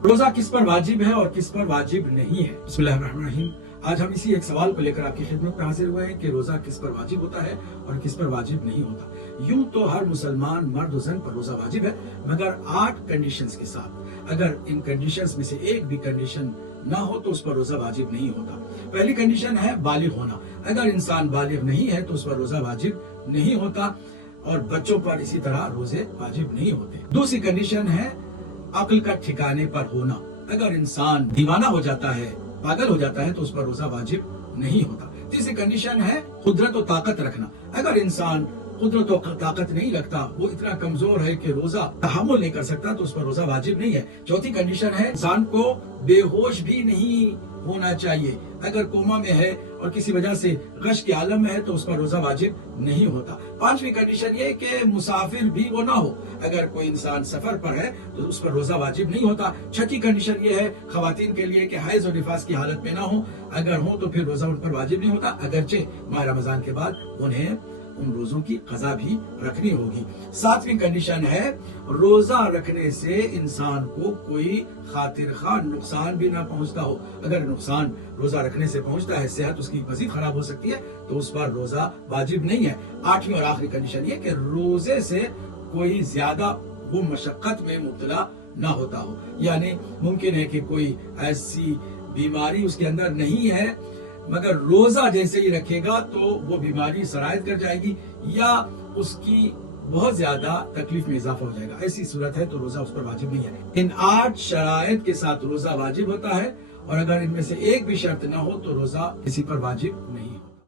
रोजा किस पर वाजिब है और किस पर वाजिब नहीं है। बिस्मिल्लाहिर्रहमानिर्रहीम। आज हम इसी एक सवाल को लेकर आपकी खिदमत में हाजिर हुए हैं कि रोजा किस पर वाजिब होता है और किस पर वाजिब नहीं होता। यूं तो हर मुसलमान मर्द और जन पर रोजा वाजिब है, मगर 8 कंडीशंस के साथ। अगर इन कंडीशंस में से एक भी कंडीशन ना हो तो उस पर रोजा वाजिब नहीं होता। पहली कंडीशन है बालिग होना। अगर इंसान बालिग नहीं है तो उस पर रोजा वाजिब नहीं होता, और बच्चों पर इसी तरह रोजे वाजिब नहीं होते। दूसरी कंडीशन है अक्ल का ठिकाने पर होना। अगर इंसान दीवाना हो जाता है, पागल हो जाता है, तो उस पर रोजा वाजिब नहीं होता। तीसरी कंडीशन है कुदरत और ताकत रखना। अगर इंसान कुदरत और ताकत नहीं रखता, वो इतना कमजोर है कि रोजा तहम्मुल नहीं कर सकता, तो उस पर रोजा वाजिब नहीं है। चौथी कंडीशन है इंसान को बेहोश भी नहीं होना चाहिए। अगर कोमा में है और किसी वजह से गश के आलम में है तो उस पर रोजा वाजिब नहीं होता। पांचवी कंडीशन ये कि मुसाफिर भी वो ना हो। अगर कोई इंसान सफर पर है तो उस पर रोजा वाजिब नहीं होता। छठी कंडीशन ये है खवातीन के लिए कि हैज और निफास की हालत में ना हो। अगर हो तो फिर रोजा उन पर वाजिब नहीं होता, अगरचे माह रमजान के बाद उन्हें उन रोजों की कज़ा भी रखनी होगी। सातवीं कंडीशन है रोजा रखने से इंसान को कोई खातिर खा नुकसान भी ना पहुंचता हो। अगर नुकसान रोजा रखने से पहुंचता है, सेहत उसकी मजीद खराब हो सकती है, तो उस पर रोजा वाजिब नहीं है। आठवीं और आखिरी कंडीशन ये कि रोजे से कोई ज्यादा वो मशक्कत में मुब्तला ना होता हो। यानी मुमकिन है कि कोई ऐसी बीमारी उसके अंदर नहीं है, मगर रोजा जैसे ही रखेगा तो वो बीमारी सरायत कर जाएगी या उसकी बहुत ज्यादा तकलीफ में इजाफा हो जाएगा। ऐसी सूरत है तो रोजा उस पर वाजिब नहीं है। इन 8 शराइत के साथ रोजा वाजिब होता है, और अगर इनमें से एक भी शर्त ना हो तो रोजा किसी पर वाजिब नहीं